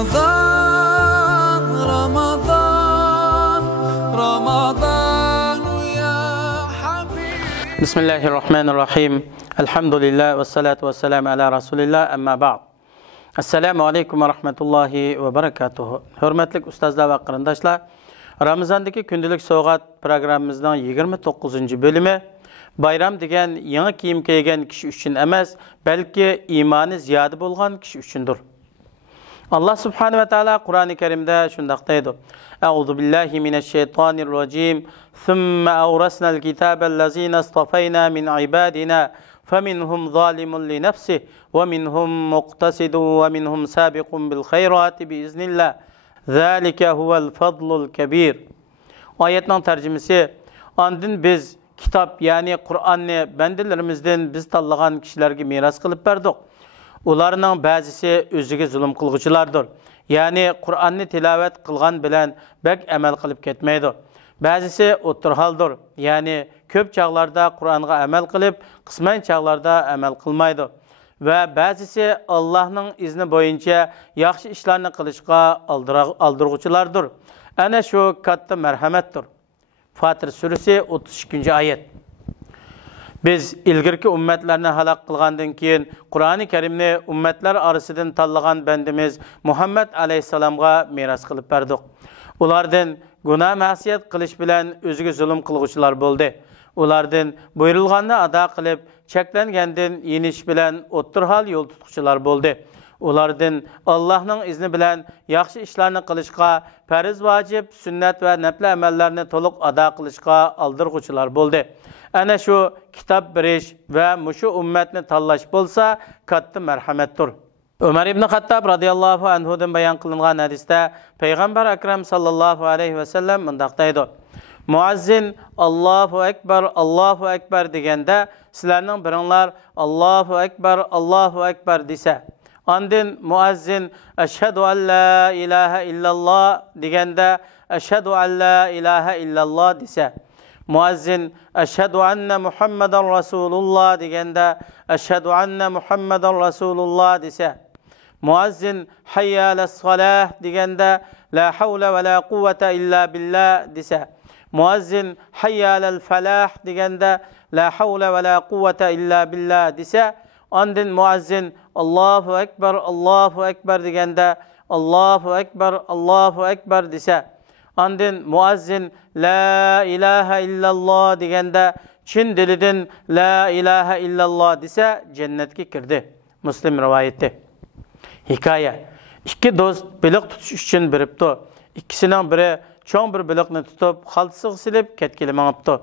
Ramazan, Ramazan, Ramazan ya Habib. Bismillahirrahmanirrahim. Elhamdülillah ve salatu ve selamu ala Resulillah amma ba'd. Assalamu alaikum ve rahmetullahi ve berekatuhu. Hürmetlik ustazlar ve qarindoshlar, Ramazandagi kundalik so'g'at programmamizning 29 bölümü bayram degan yangi kiyim kiygan kishi uchun emas, balki iymoni ziyoda bo'lgan kishi uchundir. Allah subhanahu wa ta'ala Qur'oni Karimda shundoq deydi: A'udhu billahi mineşşeytanirracim. Thumma awrasnal kitaballazina istafayna min ibadina faminhum zalimun li nafsihi ve minhum muqtasidun ve minhum sabiqun bil hayrati biiznillah. Zalika huvel fadlul kabir. Ayetning tarjimasi: Andin biz kitap yani Qur'onni bandalarimizdan biz tanlagan kishilarga miras qilib berdik. Ularning ba'zisi o'ziga zulm qilguvchilardir. Ya'ni Qur'onni tilovat qilgan bilan bak amal qilib ketmaydi. Ba'zisi o'tirhaldir. Ya'ni ko'p chaqlarda Qur'onga amal qilib, qisman chaqlarda amal qilmaydi. Va ba'zisi Allohning izni bo'yicha yaxshi ishlarni qilishga aldirg'uvchilardir. Ana shu katta marhamatdir. Fatir surasi 32-oyat. Biz ilgirki ummatlarni halak qilgandan keyin Qur'oni Karimni ummatlar orasidan tanlagan bandimiz Muhammad alayhisalomga miras qilib berdik. Ulardan gunoh ma'siyat qilish bilan o'ziga zulm qilguvchilar bo'ldi. Ulardan buyurilganni ado qilib, cheklangandan yenish bilan o'ttirhal yo'l tutuvchilar bo'ldi. Ulardan Allohning izni bilan yaxshi ishlarni qilishga, farz, vojib, sunnat va nafl amallarni to'liq ado qilishga aldirg'uvchilar bo'ldi. Ana shu kitob berish va mushu ummatni tanlash bo'lsa, katta marhamatdir. Umar ibn Xattob radhiyallohu anhu dan bayon qilingan hadisda Payg'ambar akram sallallohu alayhi va sallam mundaq deydi: Muazzin Allohu akbar deganda sizlarning biringlar Allohu akbar desa, andin muazzin ashhadu an la ilaha illalloh deganda ashhadu an la ilaha illalloh desa, muazzin ashhadu anna Muhammadan Rasulullah deganda ashhadu anna Muhammadan Rasulullah desa, muazzin hayya alas-salah deganda la havla ve la kuvvete illa billah desa, muazzin hayya alal-falah deganda la havla ve la kuvvete illa billah desa, andin muazzin Allahu akbar deganda Allahu akbar desa, andin muazzin la ilaha illalloh deganda chin dilidan la ilaha illalloh desa jannatga kirdi. Muslim rivoyati. Hikoya: ikki do'st biliq tutish uchun biribdi. Ikkisining biri cho'ng bir biliqni tutib, xaltasiga silib ketgili mangibdi.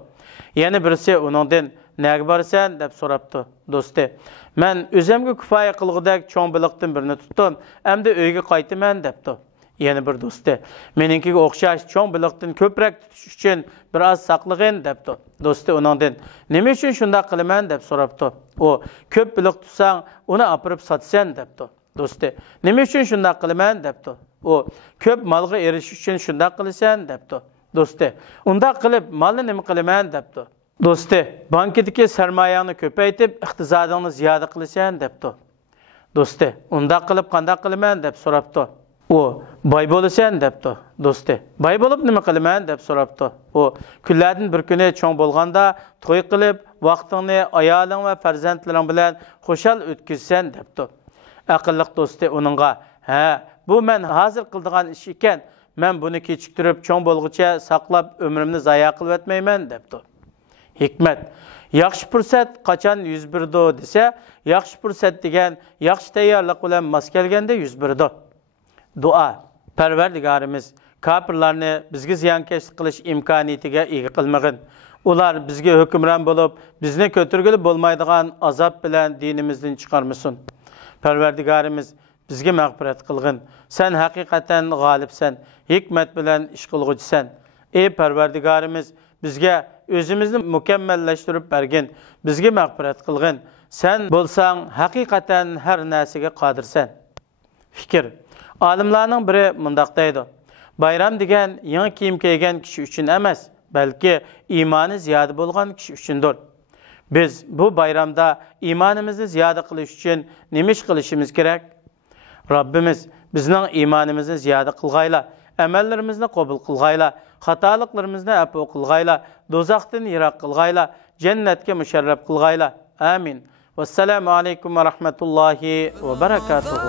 Yana birisi uningdan "Nega borsan?" deb so'rabdi. Do'sti: "Men o'zimga kifoya qilg'idek cho'ng biliqdan birini tutdim, endi uyga qaytaman" debdi. Yana bir do'sti: "Meningkiga o'xshash cho'ng biliqdan ko'proq tutish uchun biroz saqlag'in" debdi. Do'sti uningdan "Nima uchun shunday qilaman?" deb so'rabdi. U: "Ko'p biliq tutsang, uni opirib sotsan" debdi. Do'sti: "Nima uchun shunday qilaman?" debdi. U: "Ko'p molga erishish uchun shunday qilasan" debdi. Do'sti: "Unda qilib molni nima qilaman" debdi. Do'sti: "Bankadagi sarmoyangni ko'paytib, iqtisodingni ziyoda qilasan" debdi. Do'sti: "Unda qilib qanday qilaman" deb so'rabdi. U: "Boy bo'lasan" debdi. Do'sti: "Boy bo'lib nima qilaman" deb so'rabdi. U: "Kunlardan bir kuni cho'ng bo'lganda to'y qilib, vaqtingni ayoling va farzandlaring bilan xushal o'tkazsan" debdi. Aqlliq do'sti uningga: "Ha, bu men hozir qildigan ish ekan. Men buni kechiktirib cho'ng bo'lguncha saqlab umrimni zoya qilib o'tmayman" debdi. Hikmat: yaxshi fursat qachon yuz berdi desa, yaxshi fursat degan yaxshi tayyorlik bilan mos kelganda yuz berdi. Duo: Parvardigorimiz, kofirlarni bizga ziyonkashlik qilish imkoniyatiga ega qilmag'in. Ular bizga hukmron bo'lib, bizni ko'targili bo'lmaydigan azob bilan dinimizdan chiqarmasin. Parvardigorimiz, bizga mag'firat qilg'in. Sen haqiqatan g'olibsan, hikmat bilan ish qilg'uvchisan. Ey Parvardigorimiz, bizga o'zimizni mukammallashtirib bergin, bizga mag'firat qilg'in. Sen bo'lsang haqiqatan har narsaga qodirsan. Fikr: olimlarning biri mundaq deydi: bayram degan yangi kiyim kiygan kishi uchun emas, balki iymoni ziyoda bo'lgan kishi uchundir. Biz bu bayramda iymonimizni ziyoda qilish uchun nima ish qilishimiz kerak? Rabbimiz bizning iymonimizni ziyoda qilg'ayla, amallarimizni qabul qilg'ayla, xatoliklarimizni afu qilg'ayla, do'zaxdan yiroq qilg'ayla, jannatga musharraf qilg'ayla. Amin. Vassalamu alaykum va rahmatullohi va barakatuh.